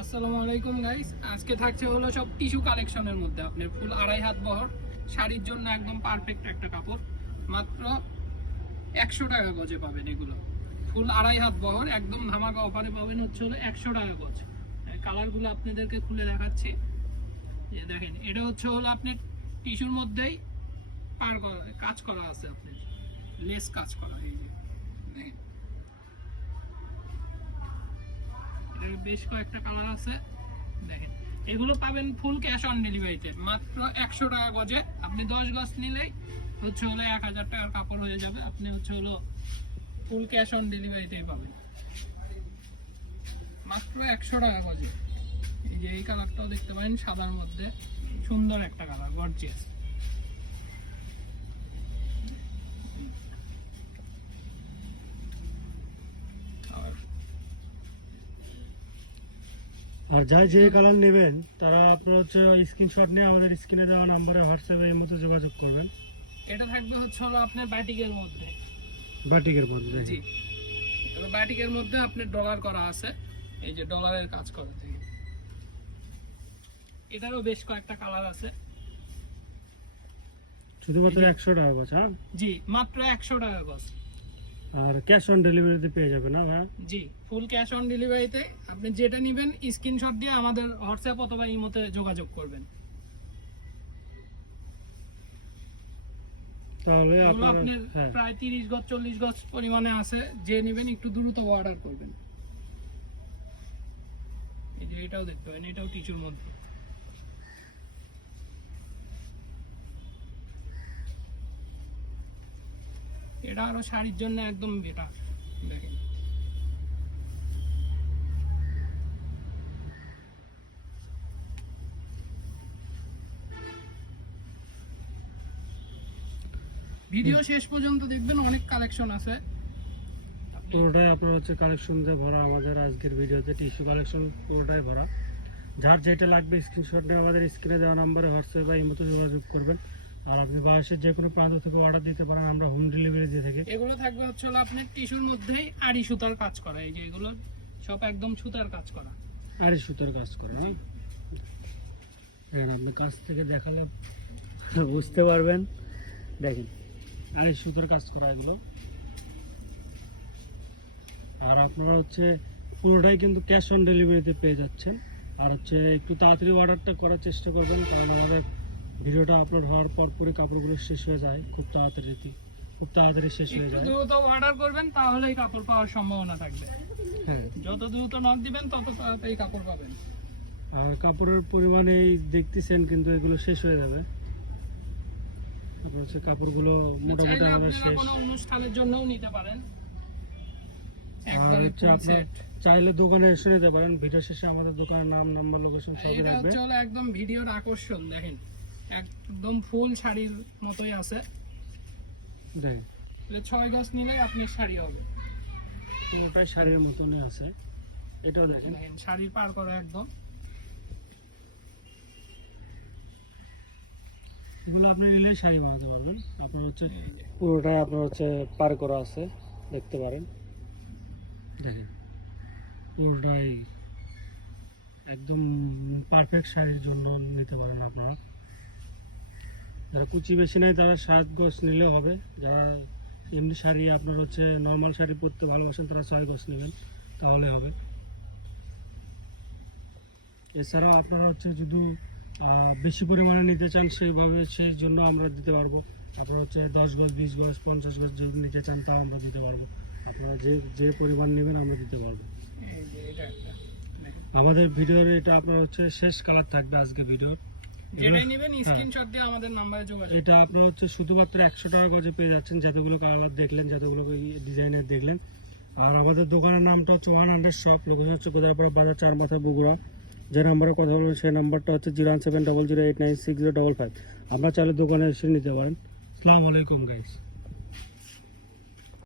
আসসালামু আলাইকুম গাইস, আজকে থাকছে হলো সব টিস্যু কালেকশনের মধ্যে আপনার ফুল 2.5 হাত বহর শাড়ির জন্য একদম পারফেক্ট একটা কাপড়। মাত্র 100 টাকা গজে পাবেন এগুলো। ফুল 2.5 হাত বহর একদম ধামাকা অফারে পাবেন হচ্ছে হলো 100 টাকা গজ। কালারগুলো আপনাদেরকে খুলে দেখাচ্ছি। এই দেখেন, এটা হচ্ছে হলো আপনার টিস্যুর মধ্যেই পার করা কাজ করা আছে, আপনার লেস কাজ করা। এই যে দেখেন, বেশ কয়েকটা কালার আছে। দেখেন, এগুলো পাবেন ফুল ক্যাশ অন ডেলিভারিতে মাত্র 100 টাকা গজে। আপনি 10 গজ নিলেই হচ্ছে হলো 1000 টাকার কাপড় হয়ে যাবে। আপনি হচ্ছে হলো ফুল ক্যাশ অন ডেলিভারিতেই পাবেন মাত্র 100 টাকা গজে। এই যে এই কালারটাও দেখতে পারেন, সাদার মধ্যে সুন্দর একটা কালার, গর্জিয়াস। আর যাই যে কালার নেবেন তারা আপনারা হচ্ছে স্ক্রিনশট নিয়ে আমাদের স্ক্রিনে দেওয়া নাম্বারে হোয়াটসঅ্যাপে এই মতো যোগাযোগ করবেন। এটা থাকবে হচ্ছে হলো আপনার বাটিকের মধ্যে। বাটিকের মধ্যে? জি, এটা বাটিকের মধ্যে আপনার ডলার করা আছে। এই যে ডলারের কাজ করে থেকে, এটারও বেশ কয়েকটা কালার আছে। শুধুমাত্র 100 টাকা গজ? হ্যাঁ জি, মাত্র 100 টাকা গজ। আর ক্যাশ অন ডেলিভারিতে পেয়ে যাবেন না ভাইয়া? জি, ফুল ক্যাশ অন ডেলিভারিতে। আপনি যেটা নেবেন স্ক্রিনশট দিয়ে আমাদের হোয়াটসঅ্যাপ অথবা ইমোতে যোগাযোগ করবেন। তাহলে আপনার হ্যাঁ, প্রায় 30 গজ 40 গজ পরিমাণে আছে। যে নেবেন একটু দ্রুত অর্ডার করবেন। এই যে এটাও দেখতে পাবেন, এটাও টিস্যুর মধ্যে। এটা আরো শাড়ির জন্য একদম বেটার। দেখেন, ভিডিও শেষ পর্যন্ত দেখবেন, অনেক কালেকশন আছে। পুরোটাই আপনার হচ্ছে কালেকশন দিয়ে ভরা আমাদের আজকের ভিডিওতে। টিস্যু কালেকশন পুরোটাই ভরা। যার যেটা লাগবে স্ক্রিনশট নিয়ে আমাদের স্ক্রিনে দেওয়া নাম্বারে হোয়াটসঅ্যাপ বা ইমোতে যোগাযোগ করবেন। আর আপনি বাংলাদেশের যে কোনো প্রান্ত থেকে অর্ডার দিতে পারেন, আমরা হোম ডেলিভারি দিয়ে থাকি। এগুলো থাকবে হচ্ছে হলো আপনার টিস্যুর মধ্যেই আড়ি সুতার কাজ করা। এই যে এগুলো সব একদম সুতার কাজ করা। আর সুতোর কাজ করে না? আপনি কাছ থেকে দেখালে বুঝতে পারবেন। দেখেন, আর সুতোর কাজ করা এগুলো। আর আপনারা হচ্ছে পুরোটাই কিন্তু ক্যাশ অন ডেলিভারিতে পেয়ে যাচ্ছেন। আর হচ্ছে একটু তাড়াতাড়ি অর্ডারটা করার চেষ্টা করবেন, কারণ আমাদের ভিডিওটা আপলোড হওয়ার পরপরই কাপড়গুলো শেষ হয়ে যায় খুব তাড়াতাড়ি শেষ হয়ে যায়। দ্রুত অর্ডার করবেন, তাহলেই কাপড় পাওয়ার সম্ভাবনা থাকবে। হ্যাঁ, যত দ্রুত নক দিবেন তত তাড়াতাড়ি কাপড় পাবেন। আর কাপড়ের পরিমাণ এই দেখতেছেন, কিন্তু এগুলো শেষ হয়ে যাবে। আপনার হচ্ছে কাপড়গুলো মোটামুটি আমাদের শেষ। কোনো অনুষ্ঠানের জন্যও নিতে পারেন। আর হচ্ছে আপনার চাইলে দোকানে এসে নিতে পারেন। ভিডিও শেষে আমাদের দোকানের নাম, নাম্বার, লোকেশন সবই এটা থাকবে। হচ্ছে একদম ভিডিওর আকর্ষণ। দেখেন, একদম ফুল শাড়ির মতোই আছে। দেখেন, 6 গজ নিলে আপনি শাড়ি হবে। পুরোটাই শাড়ির মতনই আছে। এটাও দেখেন, দেখেন শাড়ির পার করা একদম। এগুলো আপনি নিলে শাড়ি বানাতে পারবেন। আপনার হচ্ছে পুরোটাই আপনার হচ্ছে পার করা আছে, দেখতে পারেন। দেখেন, পুরোটাই একদম পারফেক্ট শাড়ির জন্য নিতে পারেন আপনারা। যারা কুচি বেশি নাই তারা 7 গজ নিলে হবে। যারা এমনি শাড়ি আপনার হচ্ছে নর্মাল শাড়ি পরতে ভালোবাসেন তারা 6 গজ নেবেন, তাহলে হবে। এছাড়া আপনারা হচ্ছে যদি বেশি পরিমাণে নিতে চান সেই জন্য আমরা দিতে পারবো। আপনারা হচ্ছে 10 গজ 20 গজ 50 গজ যদি নিতে চান তাও আমরা দিতে পারবো। আপনারা যে পরিমাণ নেবেন আমরা দিতে পারবো। এই যে এটা একটা দেখেন, আমাদের ভিডিওর এটা আপনার হচ্ছে শেষ কালার থাকবে আজকে ভিডিওর। যেটাই নেবেন স্ক্রিনশট দিয়ে আমাদের নম্বরে যোগাযোগ। এটা আপনার হচ্ছে শুধুমাত্র 100 টাকা গজে পেয়ে যাচ্ছেন, যতগুলো কালার দেখলেন, যতগুলো ডিজাইনের দেখলেন। আর আমাদের দোকানের নামটা হচ্ছে 100 শপ, লোকেশন হচ্ছে কোদারাপাড়া বাজার, 4 মাথা, বগুড়া। যে নাম্বারে কথা বলবেন সেই নাম্বারটা হচ্ছে 01700896055। আমরা চাইলে দোকানে এসে নিতে পারেন। আসসালামু আলাইকুম গাইস।